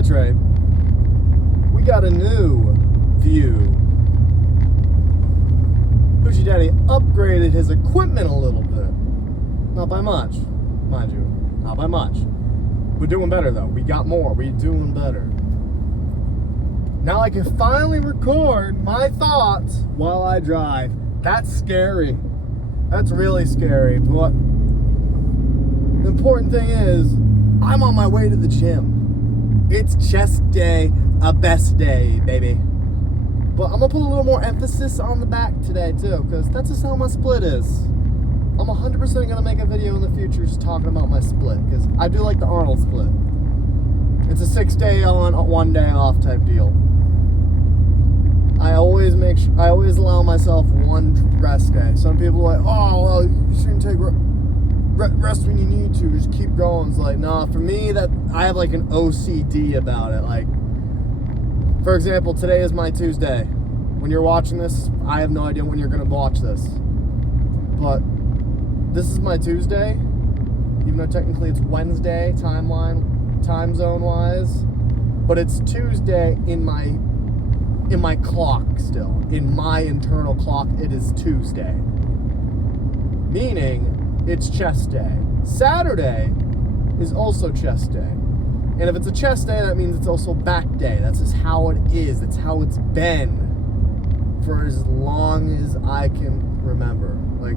That's right. We got a new view. Hoochie Daddy upgraded his equipment a little bit. Not by much, mind you. Not by much. We're doing better though. We got more. We're doing better. Now I can finally record my thoughts while I drive. That's scary. That's really scary. But the important thing is, I'm on my way to the gym. It's chest day, a best day, baby. But I'm gonna put a little more emphasis on the back today too, because that's just how my split is. I'm 100% gonna make a video in the future just talking about my split, because I do like the Arnold split. It's a 6 day on, 1 day off type deal. I always allow myself one rest day. Some people are like, oh, well, you shouldn't take rest when you need to. Just keep going. It's like, nah. For me, that I have like an OCD about it. Like, for example, today is my Tuesday. When you're watching this, I have no idea when you're gonna watch this. But this is my Tuesday, even though technically it's Wednesday time zone wise. But it's Tuesday in my clock still. In my internal clock, it is Tuesday. Meaning, it's chest day. Saturday is also chest day. And if it's a chest day, that means it's also back day. That's just how it is. That's how it's been for as long as I can remember. Like,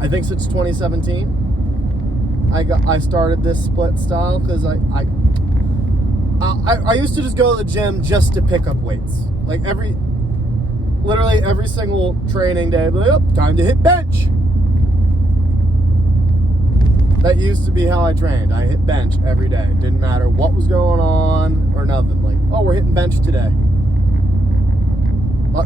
I think since 2017, I started this split style because I used to just go to the gym just to pick up weights. Like literally every single training day, like, oh, time to hit bench. That used to be how I trained. I hit bench every day. Didn't matter what was going on or nothing. Like, oh, we're hitting bench today.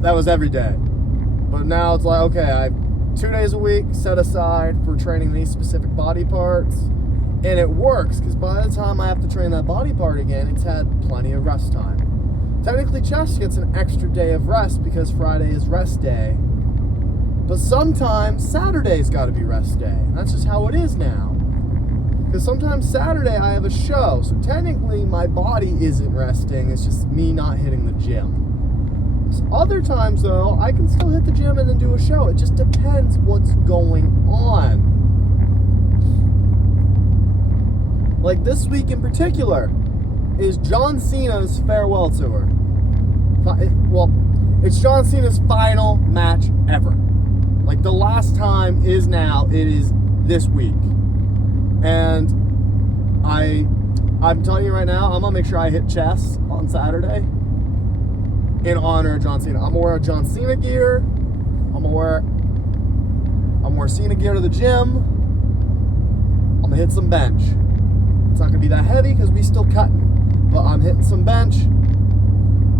That was every day. But now it's like, okay, I have 2 days a week set aside for training these specific body parts. And it works, because by the time I have to train that body part again, it's had plenty of rest time. Technically, chest gets an extra day of rest because Friday is rest day. But sometimes Saturday's got to be rest day. That's just how it is now. Because sometimes Saturday I have a show, so technically my body isn't resting, it's just me not hitting the gym. So other times, though, I can still hit the gym and then do a show. It just depends what's going on. Like this week in particular is John Cena's farewell tour. Well, it's John Cena's final match ever. Like the last time is now, it is this week. And I'm telling you right now, I'm gonna make sure I hit chest on Saturday in honor of John Cena. I'm gonna wear John Cena gear. I'm gonna wear Cena gear to the gym. I'm gonna hit some bench. It's not gonna be that heavy because we still cutting, but I'm hitting some bench.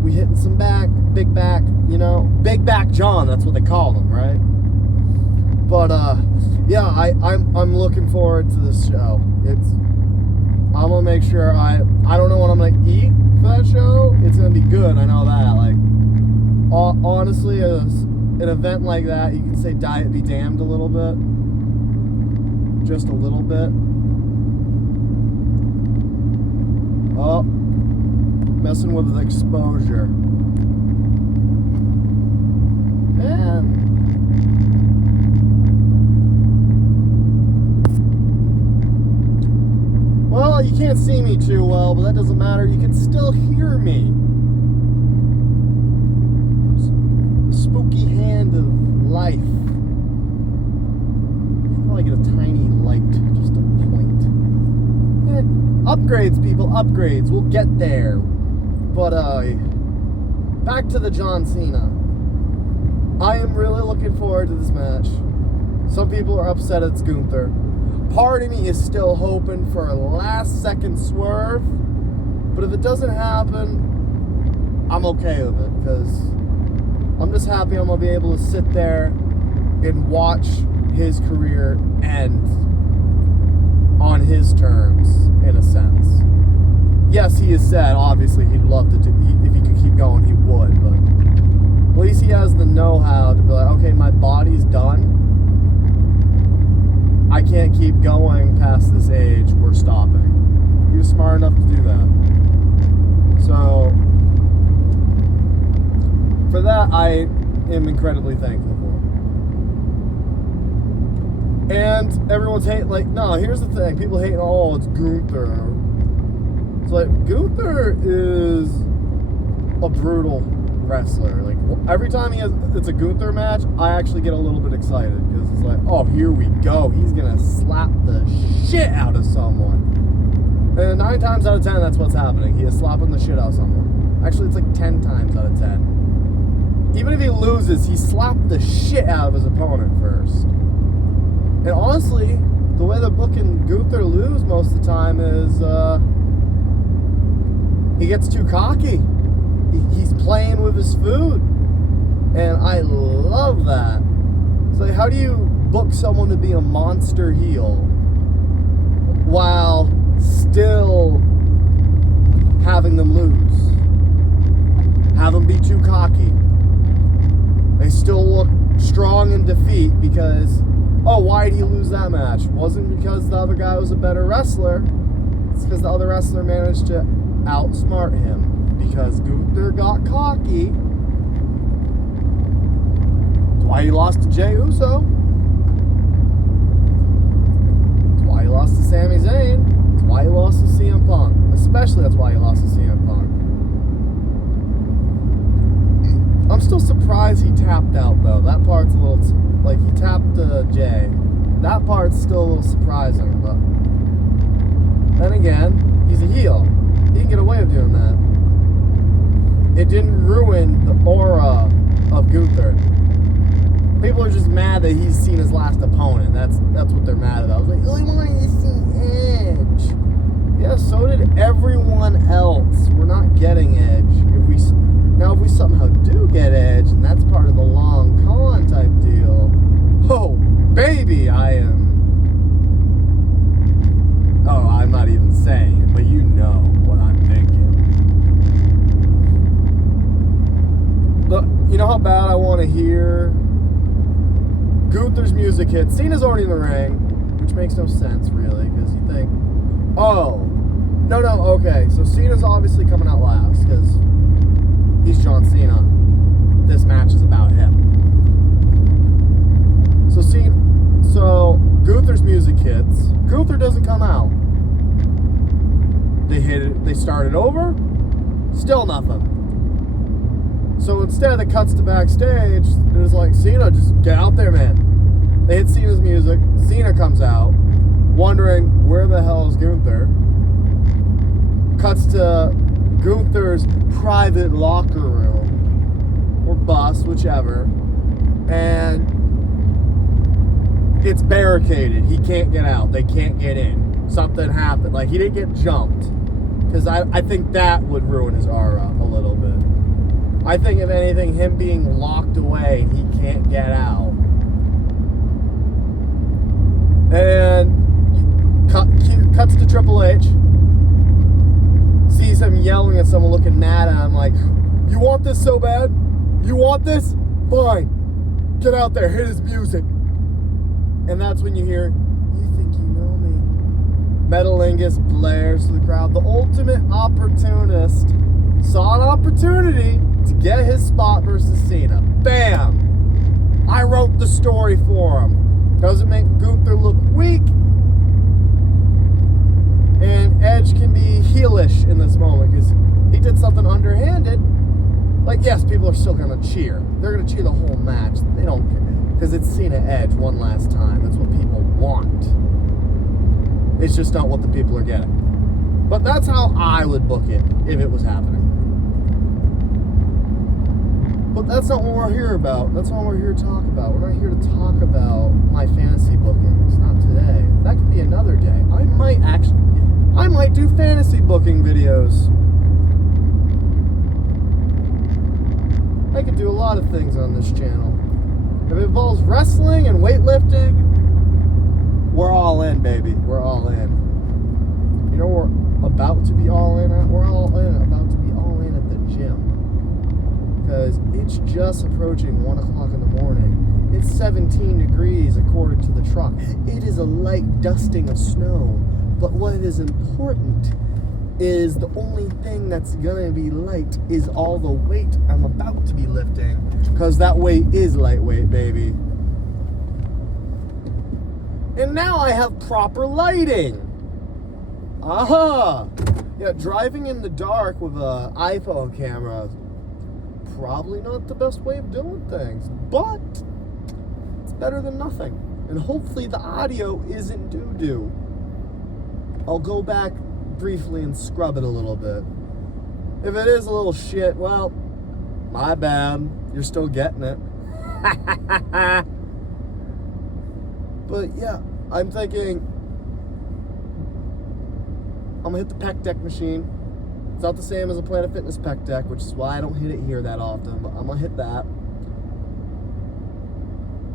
We hitting some back, big back, big back John. That's what they call him, right? But yeah, I'm looking forward to this show. I'm gonna make sure I don't know what I'm gonna eat for that show. It's gonna be good. I know that. Like, honestly, an event like that, you can say diet be damned a little bit, just a little bit. Oh, messing with the exposure. Man. Well, you can't see me too well, but that doesn't matter. You can still hear me. The spooky hand of life. Probably get a tiny light, just a point. Upgrades, people, upgrades. We'll get there. But, back to the John Cena. I am really looking forward to this match. Some people are upset it's Gunther. Part of me is still hoping for a last-second swerve. But if it doesn't happen, I'm okay with it. Because I'm just happy I'm going to be able to sit there and watch his career end on his terms, in a sense. Yes, he has said, obviously, he'd love to do, if he could keep going, he would, but at least he has the know-how to be like, okay, my body's done. I can't keep going past this age, we're stopping. He was smart smart enough to do that. So, for that, I am incredibly thankful for. And everyone's hating, like, no, here's the thing. People hating, oh, it's Gunther. It's like, Gunther is a brutal wrestler. Like, every time it's a Gunther match, I actually get a little bit excited. Because it's like, oh, here we go. He's going to slap the shit out of someone. And 9 times out of 10, that's what's happening. He is slapping the shit out of someone. Actually, it's like 10 times out of 10. Even if he loses, he slapped the shit out of his opponent first. And honestly, the way they're booking Gunther lose most of the time is he gets too cocky. He's playing with his food. And I love that. It's like, how do you book someone to be a monster heel while still having them lose? Have them be too cocky. They still look strong in defeat because, oh, why did he lose that match? Wasn't because the other guy was a better wrestler. It's because the other wrestler managed to outsmart him. Because Gunther got cocky. That's why he lost to Jey Uso. That's why he lost to Sami Zayn. That's why he lost to CM Punk. Especially that's why he lost to CM Punk. I'm still surprised he tapped out, though. That part's a little... like, he tapped Jay. That part's still a little surprising, but... then again, he's a heel. He can get away with doing that. It didn't ruin the aura of Gunther. People are just mad that he's seen his last opponent. That's what they're mad about. I was like, oh, he wanted to see Edge. Yeah, so did everyone else. We're not getting Edge. If we somehow do get Edge, and that's part of the long con type deal, oh, baby, I'm not even saying it, but you know what I'm thinking. Look, you know how bad I want to hear Gunther's music hit. Cena's already in the ring, which makes no sense, really, because you think, oh, no, okay, so Cena's obviously coming out last, because he's John Cena. This match is about him. So Gunther's music hits. Gunther doesn't come out. They hit it. They started over. Still nothing. So instead, it cuts to backstage. It was like, Cena, just get out there, man. They hit Cena's music. Cena comes out, wondering where the hell is Gunther. Cuts to Gunther's private locker room or bus, whichever, and it's barricaded. He can't get out. They can't get in. Something happened. Like, he didn't get jumped, because I think that would ruin his aura a little bit. I think, if anything, him being locked away, he can't get out. And cuts to Triple H. Sees him yelling at someone, looking mad at him, like, you want this so bad? You want this? Fine. Get out there, hit his music. And that's when you hear, you think you know me. Metalingus blares to the crowd. The ultimate opportunist saw an opportunity to get his spot versus Cena. Bam! I wrote the story for him. Doesn't make Gunther look weak. And Edge can be heelish in this moment because he did something underhanded. Like, yes, people are still going to cheer. They're going to cheer the whole match. They don't care. Because it's Cena Edge one last time. That's what people want. It's just not what the people are getting. But that's how I would book it if it was happening. But that's not what we're here about. That's not what we're here to talk about. We're not here to talk about my fantasy bookings. Not today. That could be another day. I might do fantasy booking videos. I could do a lot of things on this channel. If it involves wrestling and weightlifting, we're all in, baby. We're all in. You know we're about to be all in at? We're all in, about to be all in at the gym. Because it's just approaching 1 o'clock in the morning. It's 17 degrees according to the truck. It is a light dusting of snow. But what is important is the only thing that's gonna be light is all the weight I'm about to be lifting, because that weight is lightweight, baby. And now I have proper lighting. Aha! Yeah, driving in the dark with an iPhone camera, probably not the best way of doing things, but it's better than nothing. And hopefully the audio isn't doo-doo. I'll go back briefly and scrub it a little bit. If it is a little shit, well, my bad. You're still getting it. But yeah, I'm thinking I'm gonna hit the pec deck machine. It's not the same as a Planet Fitness pec deck, which is why I don't hit it here that often, but I'm gonna hit that.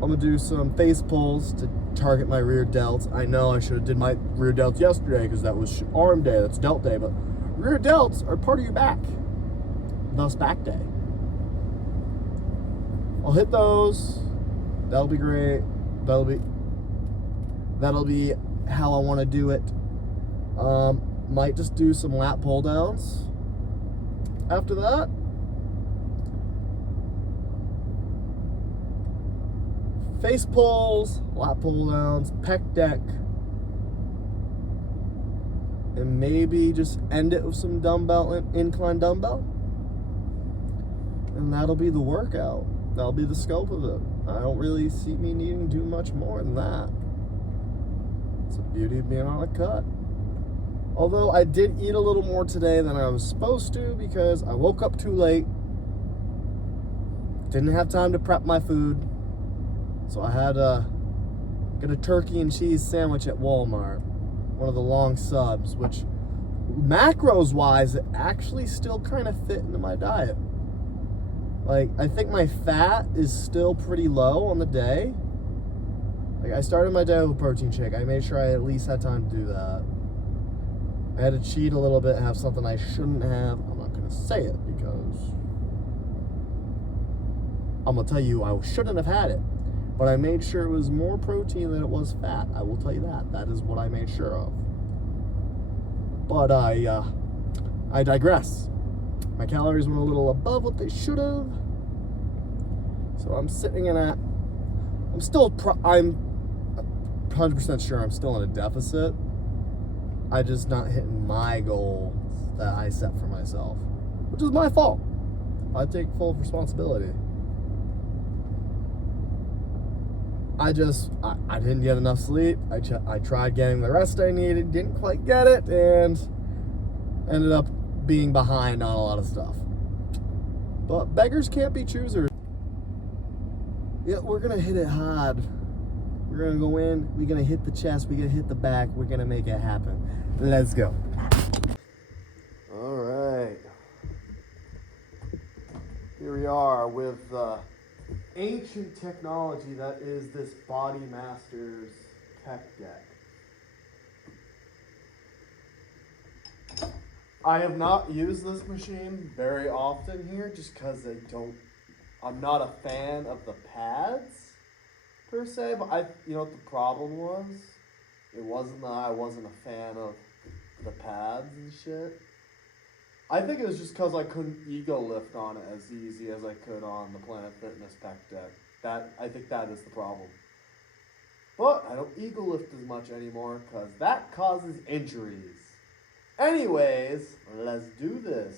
I'm gonna do some face pulls to target my rear delts. I know I should have did my rear delts yesterday because that was arm day, that's delt day, but rear delts are part of your back, thus back day. I'll hit those. That'll be great. That'll be how I want to do it. Might just do some lat pull downs after that. Face pulls, lat pull downs, pec deck, and maybe just end it with some incline dumbbell. And that'll be the workout. That'll be the scope of it. I don't really see me needing to do much more than that. It's the beauty of being on a cut. Although I did eat a little more today than I was supposed to because I woke up too late. Didn't have time to prep my food. So I had get a turkey and cheese sandwich at Walmart. One of the long subs, which macros wise, it actually still kind of fit into my diet. Like, I think my fat is still pretty low on the day. Like, I started my day with a protein shake. I made sure I at least had time to do that. I had to cheat a little bit and have something I shouldn't have. I'm not going to say it because I'm going to tell you I shouldn't have had it. But I made sure it was more protein than it was fat. I will tell you that. That is what I made sure of. But I digress. My calories went a little above what they should have. So I'm sitting in at, I'm 100% sure I'm still in a deficit. I just not hitting my goals that I set for myself, which is my fault. I take full responsibility. I didn't get enough sleep. I tried getting the rest I needed, didn't quite get it, and ended up being behind on a lot of stuff. But beggars can't be choosers. Yeah, we're gonna hit it hard. We're gonna go in, we're gonna hit the chest, we're gonna hit the back, we're gonna make it happen. Let's go. All right. Here we are with ancient technology that is this Body Masters pec deck. I have not used this machine very often here just because I'm not a fan of the pads per se, but you know what the problem was? It wasn't that I wasn't a fan of the pads and shit. I think it was just because I couldn't ego lift on it as easy as I could on the Planet Fitness pec deck. I think that is the problem. But I don't ego lift as much anymore because that causes injuries. Anyways, let's do this.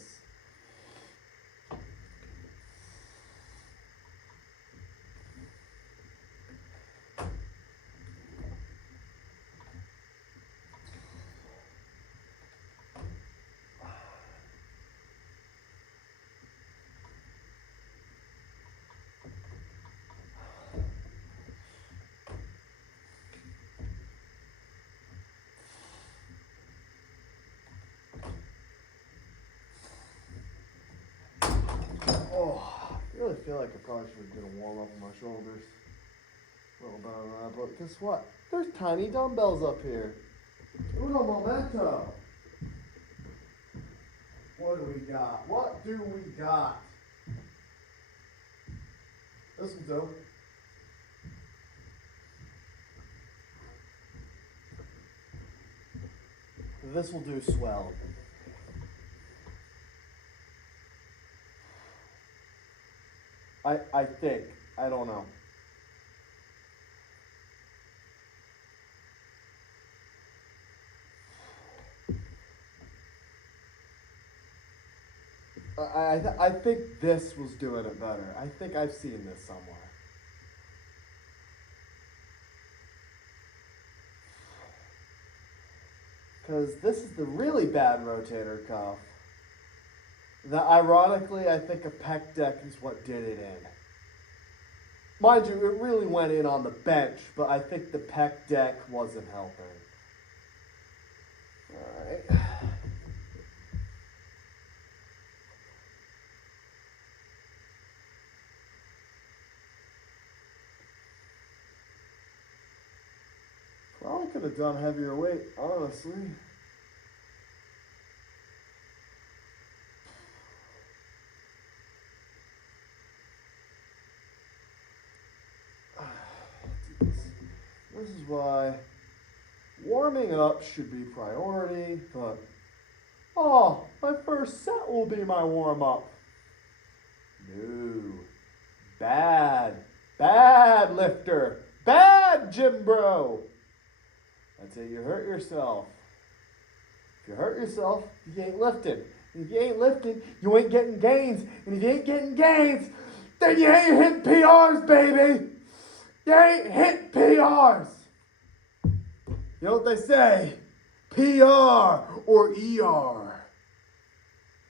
Oh, I really feel like I probably should have done a warm up on my shoulders. A little better than that, but guess what? There's tiny dumbbells up here. Uno momento. What do we got? What do we got? This will do. This will do swell. I think. I don't know. I think this was doing it better. I think I've seen this somewhere. Because this is the really bad rotator cuff. That ironically, I think a pec deck is what did it in. Mind you, it really went in on the bench, but I think the pec deck wasn't helping. Alright. Probably could have done heavier weight, honestly. This is why warming up should be priority, but oh, my first set will be my warm up. No. Bad lifter. Bad gym bro. That's it, you hurt yourself. If you hurt yourself, you ain't lifting. And if you ain't lifting, you ain't getting gains. And if you ain't getting gains, then you ain't hitting PRs, baby. You ain't hitting PRs. You know what they say? PR or ER.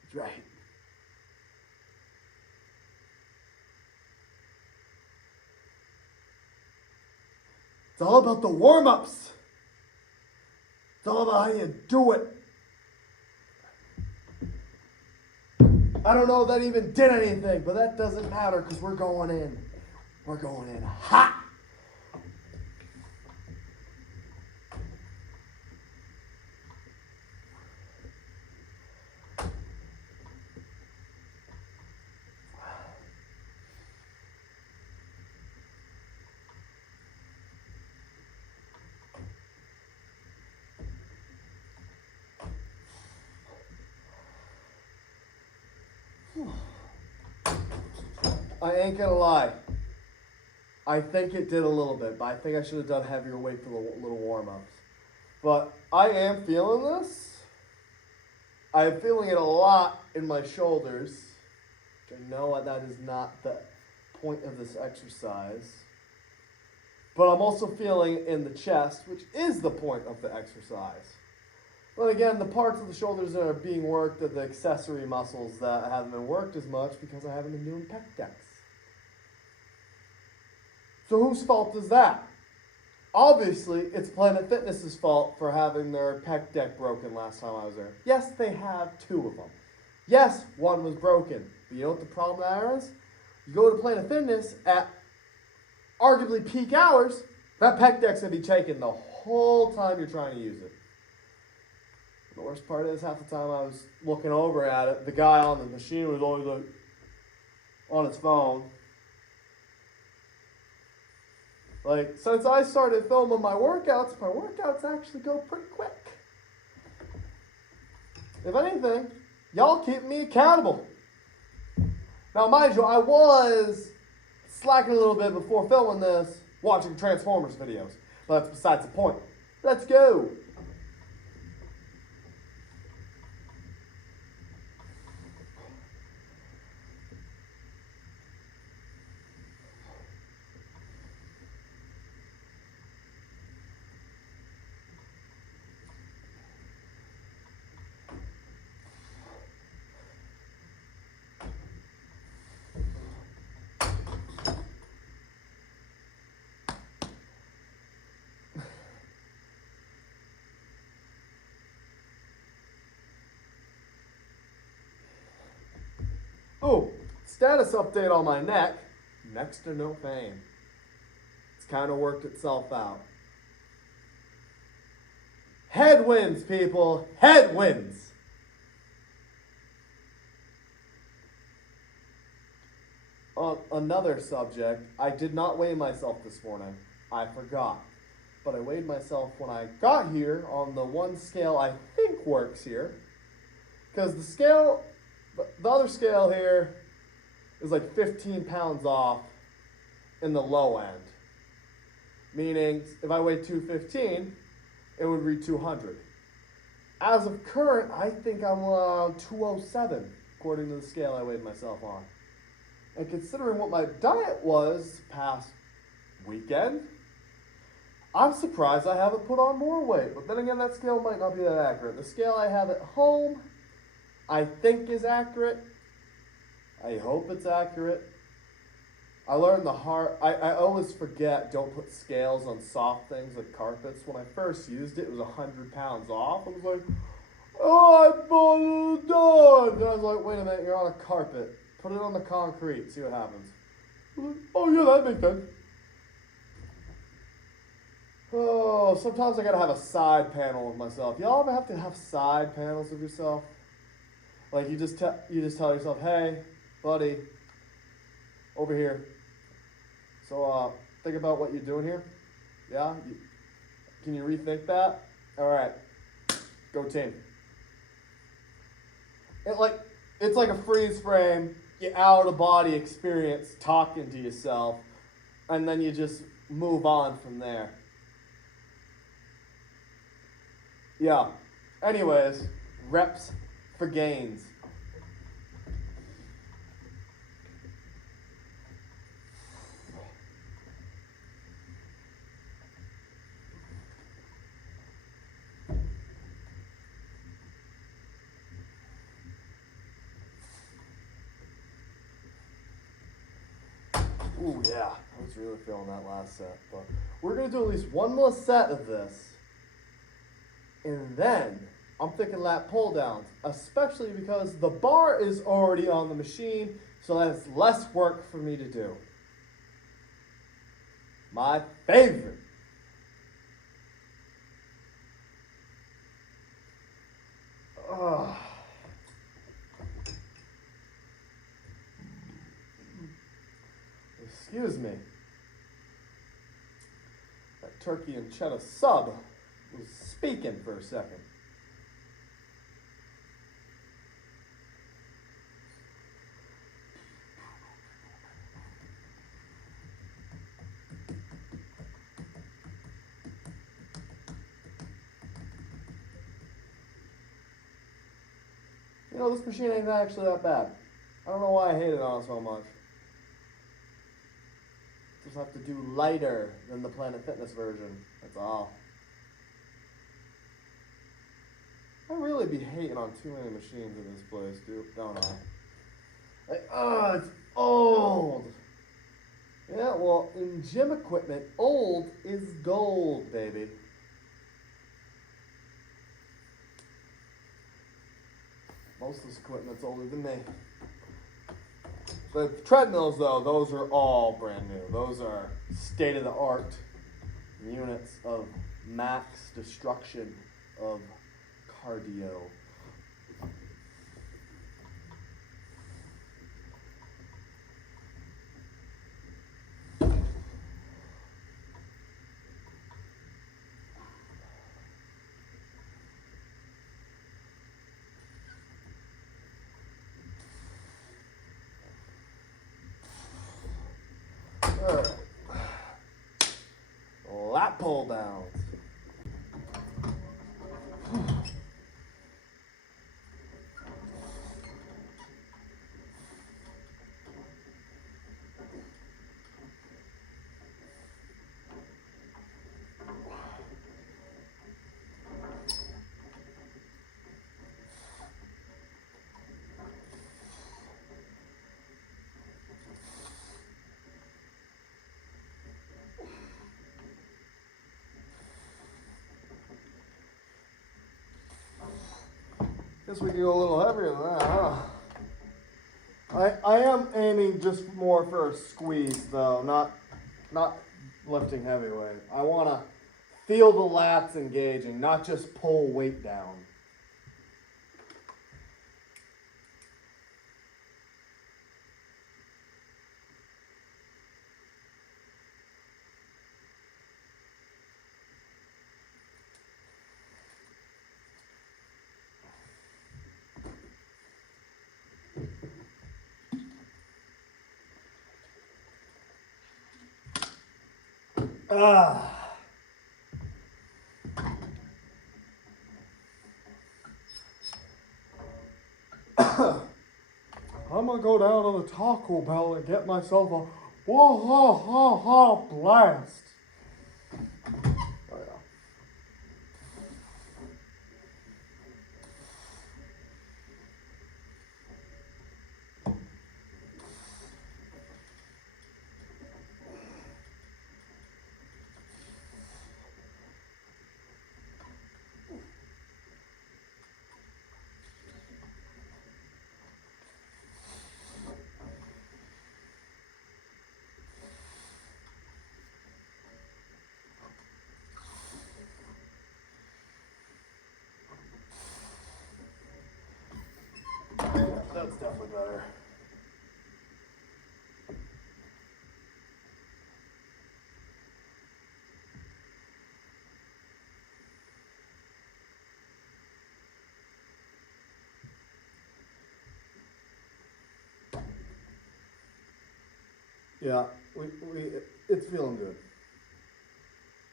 That's right. It's all about the warm-ups. It's all about how you do it. I don't know if that even did anything, but that doesn't matter because we're going in. We're going in hot. I ain't gonna lie. I think it did a little bit, but I think I should have done heavier weight for the little warm-ups. But I am feeling this. I'm feeling it a lot in my shoulders. Which I know that is not the point of this exercise. But I'm also feeling it in the chest, which is the point of the exercise. But again, the parts of the shoulders that are being worked are the accessory muscles that haven't been worked as much because I haven't been doing pec decks. So whose fault is that? Obviously, it's Planet Fitness's fault for having their pec deck broken last time I was there. Yes, they have 2 of them. Yes, one was broken. But you know what the problem there is? You go to Planet Fitness at arguably peak hours, that pec deck's going to be taken the whole time you're trying to use it. The worst part is, half the time I was looking over at it, the guy on the machine was always like on his phone. Like, since I started filming my workouts actually go pretty quick. If anything, y'all keep me accountable. Now, mind you, I was slacking a little bit before filming this, watching Transformers videos. But that's besides the point. Let's go. Oh, status update on my neck. Next to no pain. It's kind of worked itself out. Headwinds, people. Headwinds. Another subject. I did not weigh myself this morning. I forgot. But I weighed myself when I got here on the one scale I think works here. Because the other scale here is like 15 pounds off in the low end. Meaning, if I weighed 215, it would read 200. As of current, I think I'm around 207, according to the scale I weighed myself on. And considering what my diet was past weekend, I'm surprised I haven't put on more weight. But then again, that scale might not be that accurate. The scale I have at home, I think is accurate. I hope it's accurate. I learned I always forget, don't put scales on soft things like carpets. When I first used it, it was 100 pounds off. I was like, oh, I bought it done. Then I was like, wait a minute, you're on a carpet. Put it on the concrete, see what happens. Like, oh yeah, that makes sense. Oh, sometimes I gotta have a side panel of myself. Y'all ever have to have side panels of yourself? Like you just tell yourself, hey, buddy, over here. So think about what you're doing here. Yeah? Can you rethink that? All right. Go team. It's like a freeze frame, you out of body experience talking to yourself, and then you just move on from there. Yeah. Anyways, reps for gains. Ooh, yeah, I was really feeling that last set. But we're going to do at least one more set of this. And then I'm thinking lat pull downs, especially because the bar is already on the machine, so that's less work for me to do. My favorite. Ugh. Excuse me. That turkey and cheddar sub was speaking for a second. You know, this machine ain't actually that bad. I don't know why I hate it on it so much. Just have to do lighter than the Planet Fitness version. That's all. I really be hating on too many machines in this place, dude, don't I? Like, it's old. Yeah, well, in gym equipment, old is gold, baby. Most of this equipment's older than me. The treadmills, though, those are all brand new. Those are state-of-the-art units of max destruction of cardio. Lat pull downs. Guess we could go a little heavier than that, huh? I am aiming just more for a squeeze, though, not lifting heavyweight. I want to feel the lats engaging, not just pull weight down. Ah. I'm gonna go down to the Taco Bell and get myself a wah-ha-ha-ha blast. Oh, yeah. That's definitely better. Yeah, it's feeling good.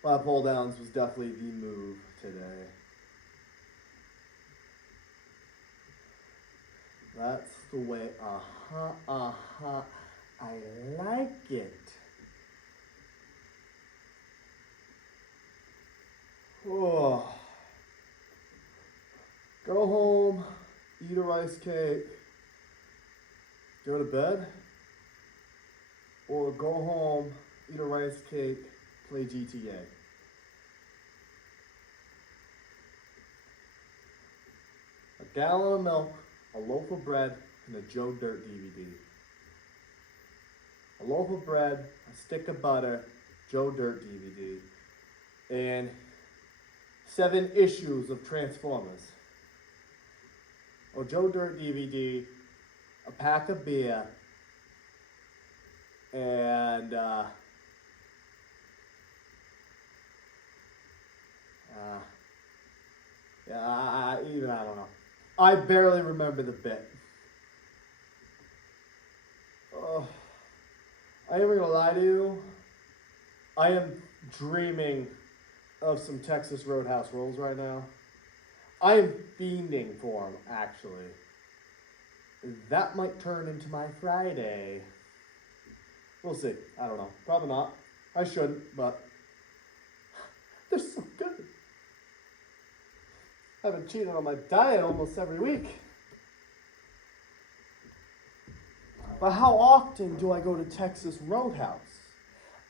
5 pull downs was definitely the move today. That's the way, I like it. Oh. Go home, eat a rice cake, go to bed, or go home, eat a rice cake, play GTA. A gallon of milk, a loaf of bread, and a Joe Dirt DVD. A loaf of bread, a stick of butter, Joe Dirt DVD, and 7 issues of Transformers. Or Joe Dirt DVD, a pack of beer, and I don't know. I barely remember the bit. I ain't even gonna lie to you. I am dreaming of some Texas Roadhouse rolls right now. I am fiending for them, actually. That might turn into my Friday. We'll see. I don't know. Probably not. I shouldn't, but they're so good. I've been cheating on my diet almost every week. But how often do I go to Texas Roadhouse?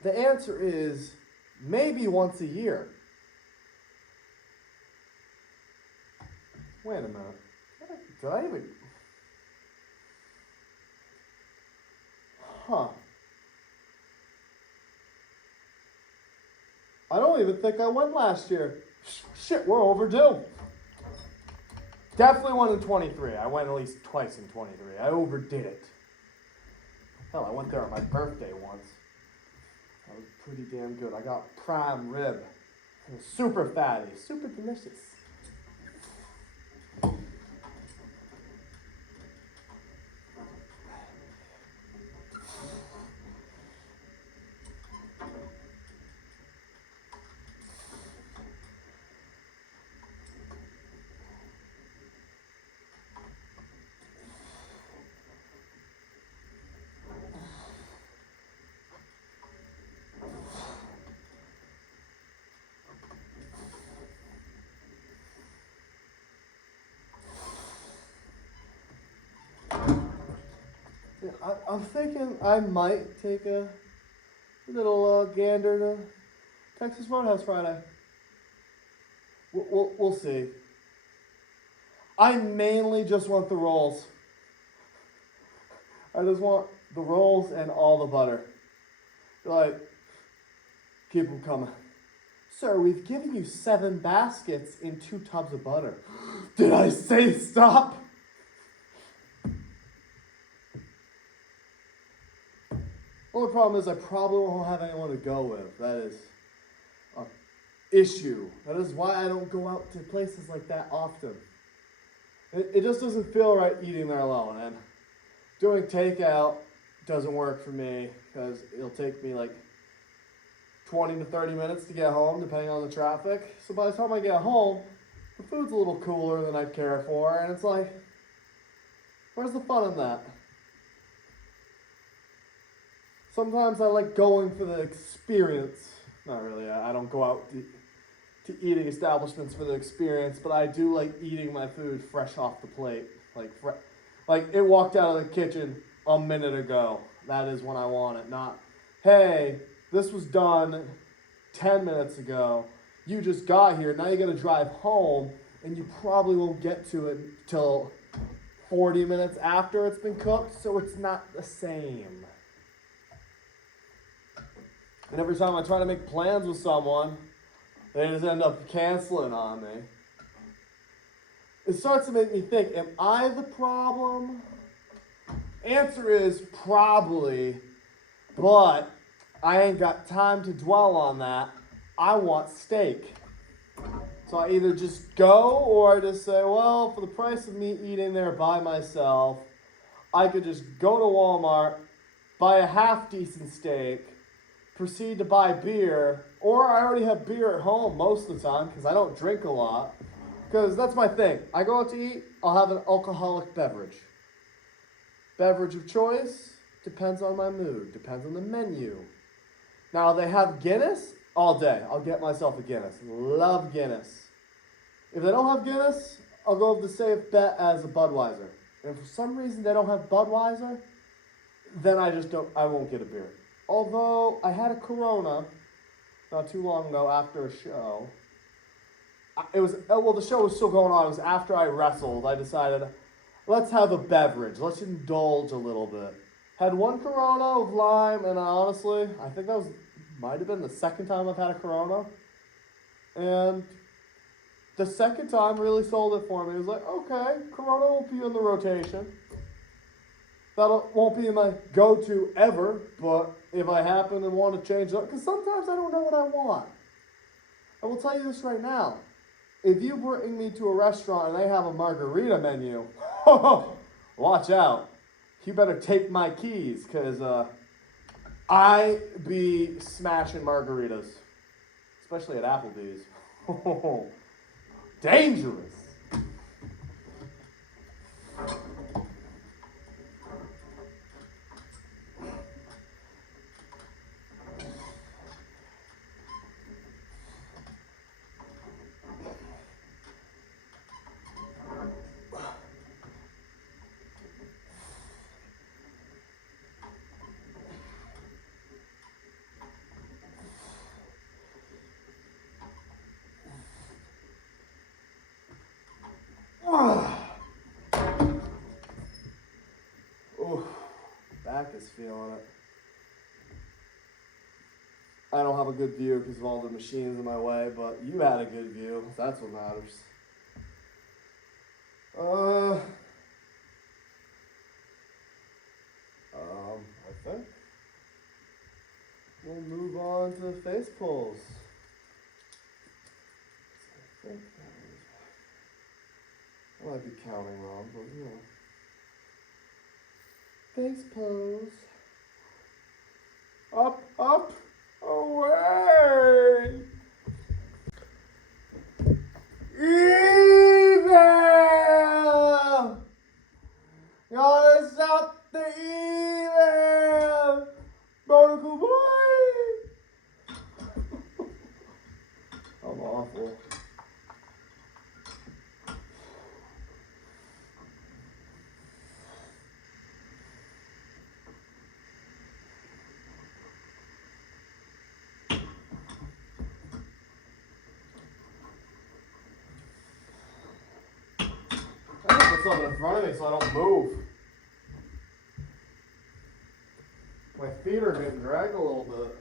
The answer is maybe once a year. Wait a minute. Did I even... Huh. I don't even think I went last year. Shit, we're overdue. Definitely went in 23. I went at least twice in 23. I overdid it. Hell, I went there on my birthday once. That was pretty damn good. I got prime rib. It was super fatty, super delicious. I'm thinking I might take a little gander to Texas Roadhouse Friday. We'll see. I mainly just want the rolls. I just want the rolls and all the butter. Like, keep them coming. Sir, we've given you 7 baskets in 2 tubs of butter. Did I say stop? Only problem is I probably won't have anyone to go with. That is an issue. That is why I don't go out to places like that often. It just doesn't feel right eating there alone. And doing takeout doesn't work for me because it'll take me like 20 to 30 minutes to get home, depending on the traffic. So by the time I get home, the food's a little cooler than I'd care for, and it's like, where's the fun in that? Sometimes I like going for the experience. Not really, I don't go out to eating establishments for the experience, but I do like eating my food fresh off the plate. Like it walked out of the kitchen a minute ago. That is when I want it. Not, hey, this was done 10 minutes ago. You just got here. Now you got to drive home, and you probably won't get to it till 40 minutes after it's been cooked, so it's not the same. And every time I try to make plans with someone, they just end up canceling on me. It starts to make me think, am I the problem? Answer is probably, but I ain't got time to dwell on that. I want steak. So I either just go or I just say, well, for the price of me eating there by myself, I could just go to Walmart, buy a half decent steak, proceed to buy beer, or I already have beer at home most of the time because I don't drink a lot. Because that's my thing. I go out to eat, I'll have an alcoholic beverage. Beverage of choice depends on my mood, depends on the menu. Now, they have Guinness all day. I'll get myself a Guinness. Love Guinness. If they don't have Guinness, I'll go with the safe bet as a Budweiser. And if for some reason they don't have Budweiser, then I won't get a beer. Although I had a Corona not too long ago after a show. The show was still going on. It was after I wrestled. I decided, let's have a beverage. Let's indulge a little bit. Had one Corona with lime, and honestly, I think that might have been the second time I've had a Corona. And the second time really sold it for me. It was like, okay, Corona won't be in the rotation. That won't be my go-to ever, but if I happen to want to change it up, because sometimes I don't know what I want. I will tell you this right now. If you bring me to a restaurant and they have a margarita menu, watch out. You better take my keys, because I be smashing margaritas, especially at Applebee's. Dangerous. Back is feeling it. I don't have a good view because of all the machines in my way, but you had a good view. That's what matters. I think we'll move on to face pulls. I might be counting wrong, but you know. Face pose. Up, up, away. Evil! Gotta stop the evil! Barnacle boy! I'm awful. Something in front of me so I don't move. My feet are getting dragged a little bit.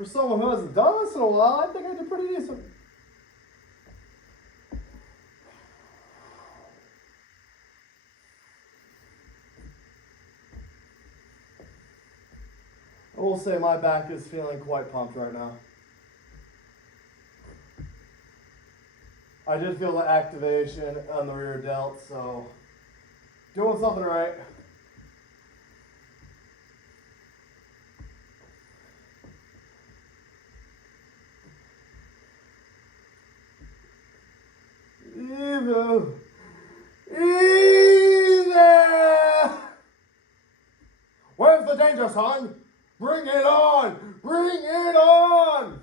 For someone who hasn't done this in a while, I think I did pretty decent. I will say my back is feeling quite pumped right now. I did feel the activation on the rear delt, so doing something right. Evo. Easy! Where's the danger, son? Bring it on! Bring it on!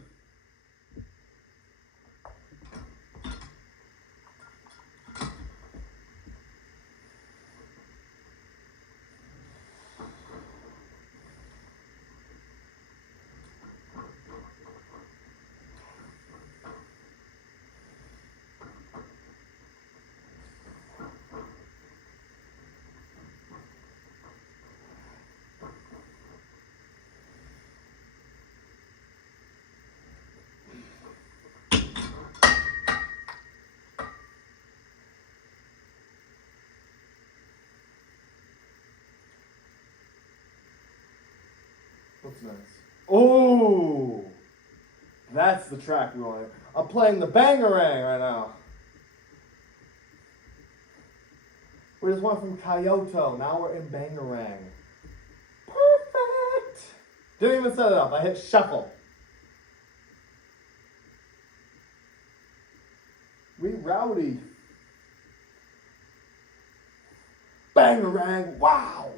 What's next? Oh, that's the track we want. I'm playing the Bangarang right now. We just went from Kyoto. Now we're in Bangarang. Perfect. Didn't even set it up. I hit shuffle. We rowdy. Bangarang. Wow.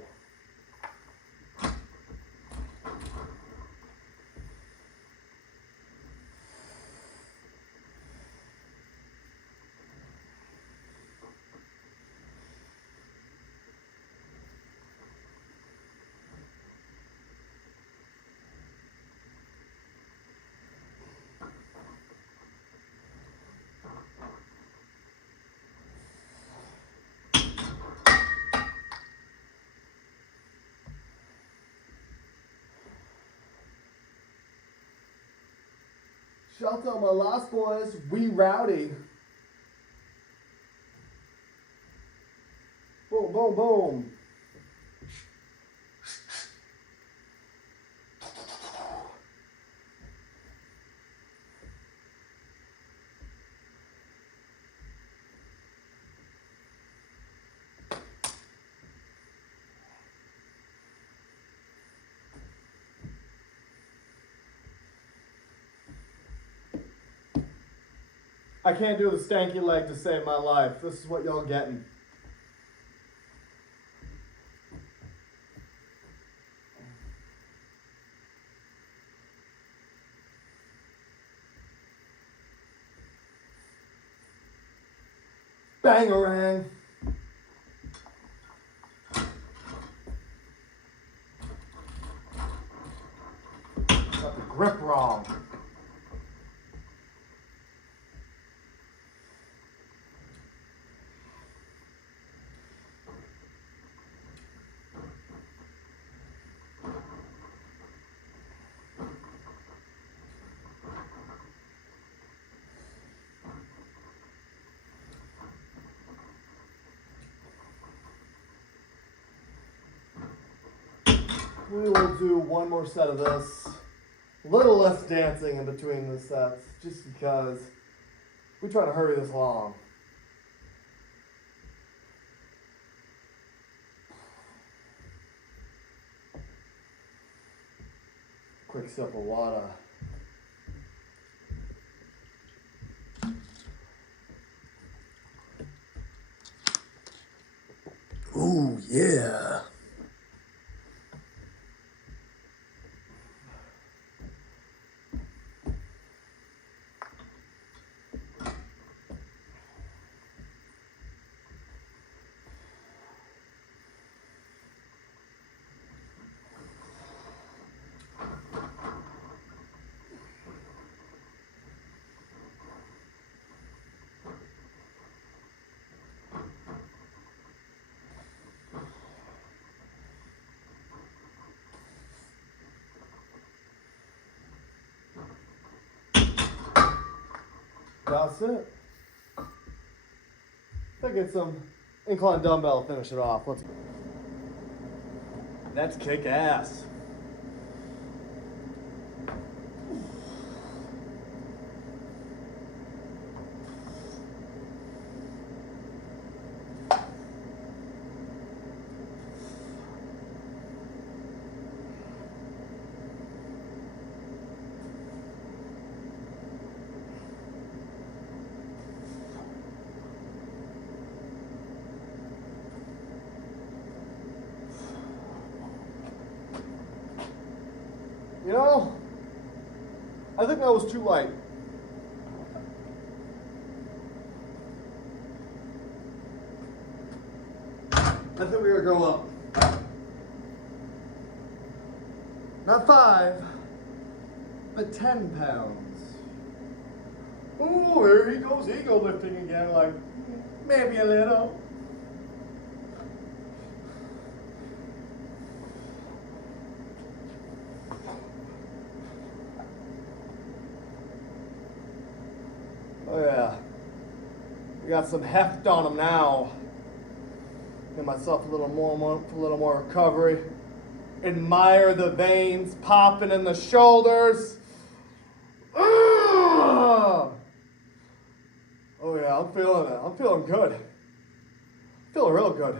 Shout out my Lost Boys, we rowdy. Boom, boom, boom. I can't do the stanky leg to save my life. This is what y'all getting. Bangarang. Got the grip wrong. We will do one more set of this. A little less dancing in between the sets, just because we try to hurry this along. Quick sip of water. Ooh, yeah. That's it. If I get some incline dumbbell, finish it off. Let's kick ass. You know, I think that was too light. I think we're gonna go up. Not 5, but 10 pounds. Ooh, here he goes ego lifting again, like maybe a little. Oh yeah, we got some heft on them now. Give myself a little more recovery. Admire the veins popping in the shoulders. Oh yeah, I'm feeling it. I'm feeling good. Feeling real good.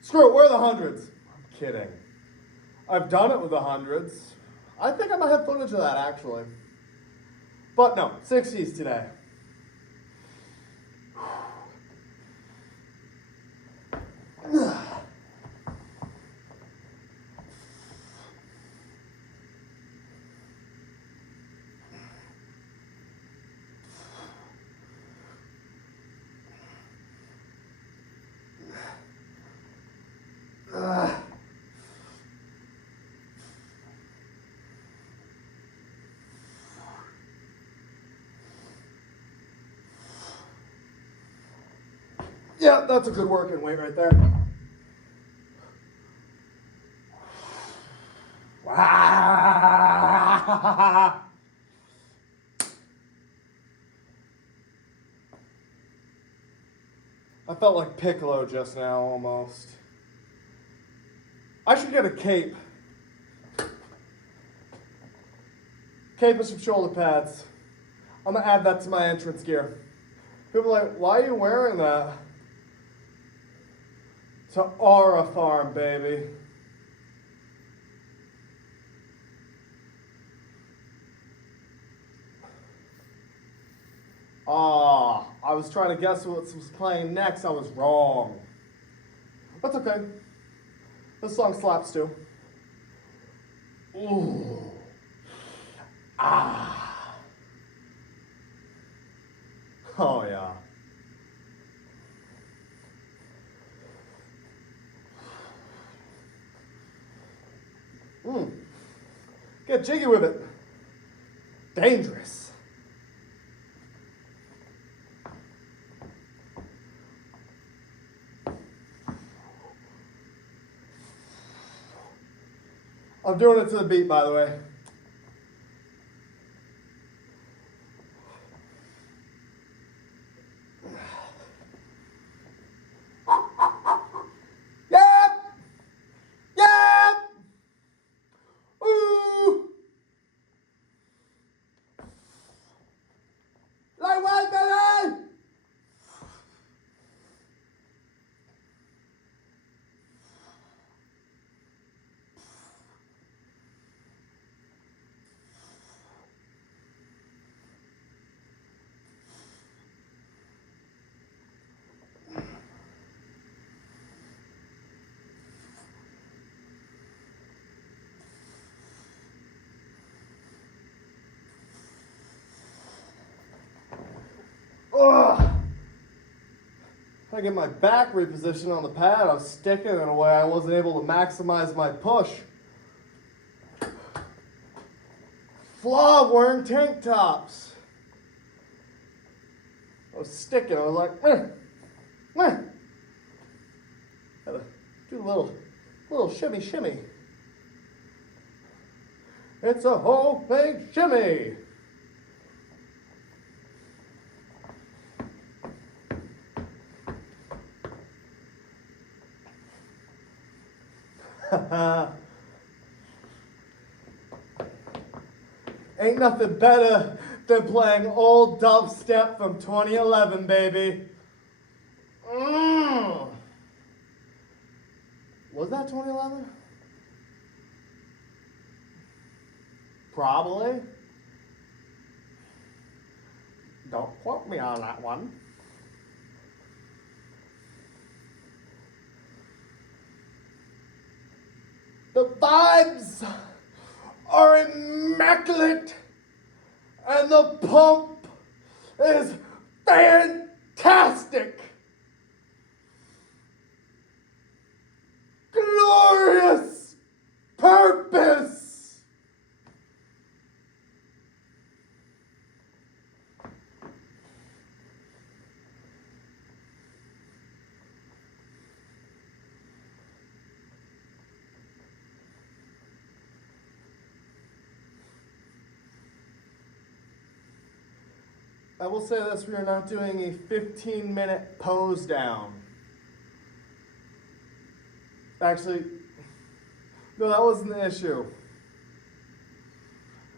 Screw it, where are the hundreds? I'm kidding. I've done it with the hundreds. I think I might have footage of that actually. But no, 60s today. Yeah, that's a good working weight right there. I felt like Piccolo just now, almost. I should get a cape. Cape and some shoulder pads. I'm gonna add that to my entrance gear. People are like, why are you wearing that? To Aura Farm, baby. I was trying to guess what was playing next. I was wrong. That's okay. This song slaps too. Ooh. Ah. Oh yeah. Get jiggy with it. Dangerous. I'm doing it to the beat, by the way. I get my back repositioned on the pad. I was sticking in a way I wasn't able to maximize my push. Flaw of wearing tank tops. I was sticking. I was like, meh, meh. Had to do a little shimmy, shimmy. It's a whole thing shimmy. Ain't nothing better than playing old dubstep from 2011, baby. Was that 2011? Probably. Don't quote me on that one. The vibes are immaculate, and the pump is fantastic. Glorious purpose. I will say this, we are not doing a 15-minute pose down. Actually, no, that wasn't the issue.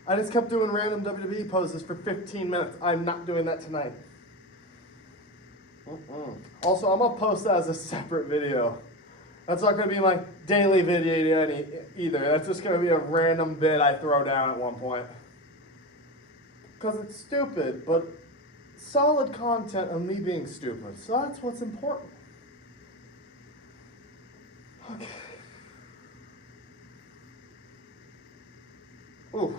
I just kept doing random WWE poses for 15 minutes. I'm not doing that tonight. Also, I'm gonna post that as a separate video. That's not gonna be my daily video either. That's just gonna be a random bit I throw down at one point. Because it's stupid, but solid content of me being stupid. So that's what's important. Okay. Ooh.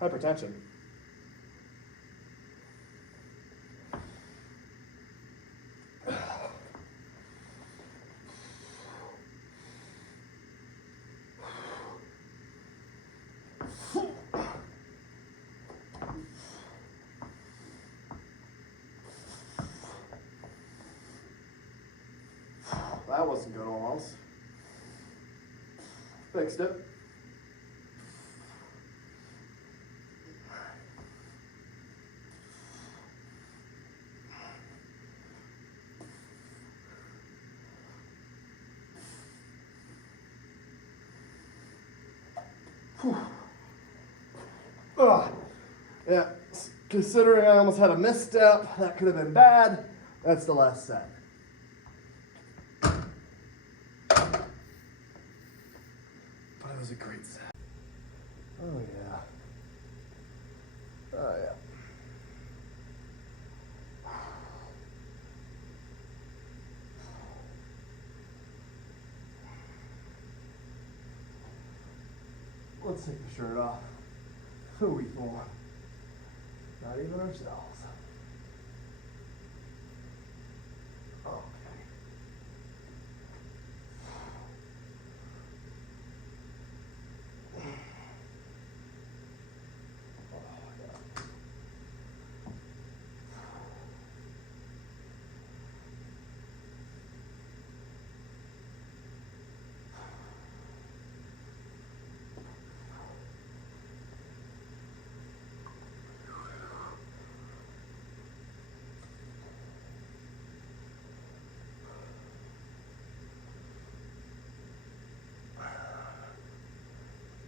Hypertension. That wasn't good almost. Fixed it. Yeah, considering I almost had a misstep, that could have been bad. That's the last set. But it was a great set. Oh yeah. Oh yeah. Let's take the shirt off. Who are we for? Not even ourselves. Okay.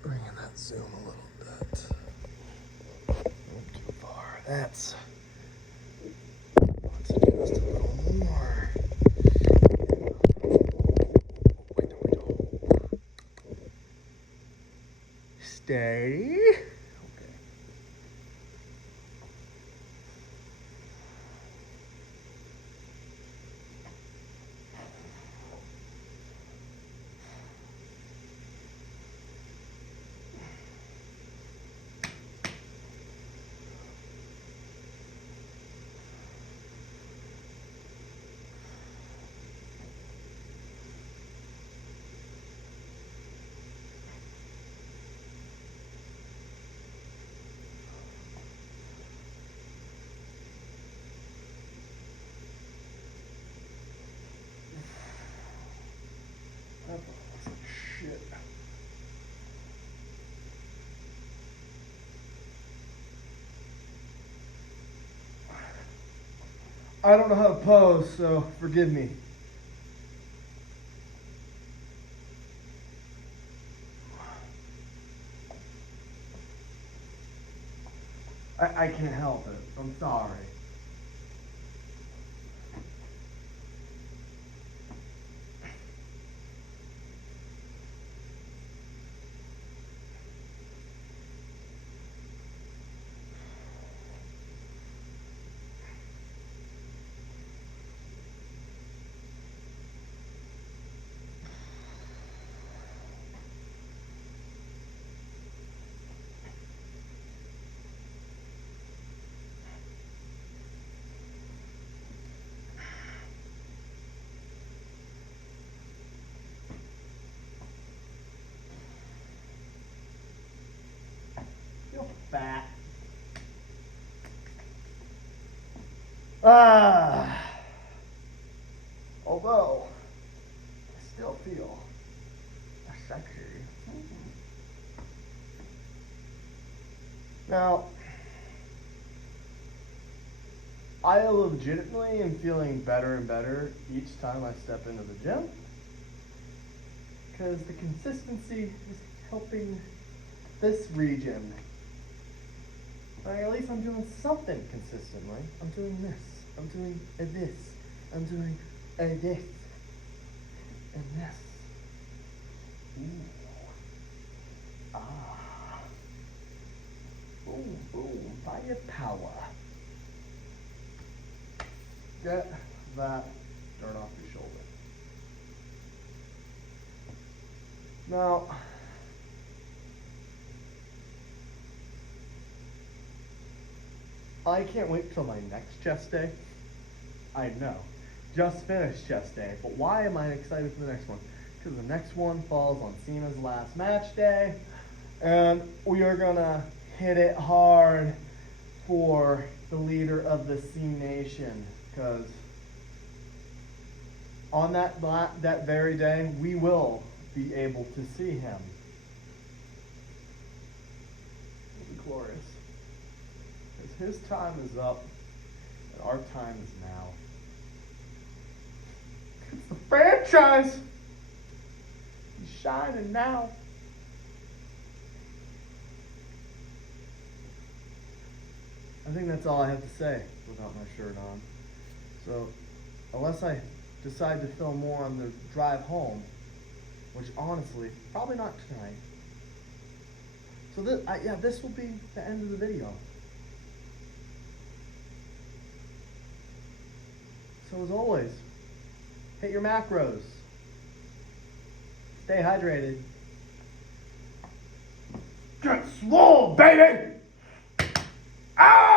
Bringing that zoom a little bit. Not too far. That's. Let's do just a little more. Wait. Stay. Shit. I don't know how to pose, so forgive me. I can't help it. I'm sorry. Fat. Although I still feel sexy. Now, I legitimately am feeling better and better each time I step into the gym, because the consistency is helping this region. Like, at least I'm doing something consistently. I'm doing this. I'm doing this. I'm doing this. And this. Ooh. Ah. Boom, boom. Firepower. Get that dirt off your shoulder. Now, I can't wait till my next chest day. I know. Just finished chest day. But why am I excited for the next one? Because the next one falls on Cena's last match day. And we are going to hit it hard for the leader of the C Nation. Because on that very day, we will be able to see him. It'll be glorious. His time is up, and our time is now. It's the franchise. He's shining now. I think that's all I have to say without my shirt on. So, unless I decide to film more on the drive home, which honestly, probably not tonight. So this will be the end of the video. So as always, hit your macros. Stay hydrated. Get swole, baby! Ah!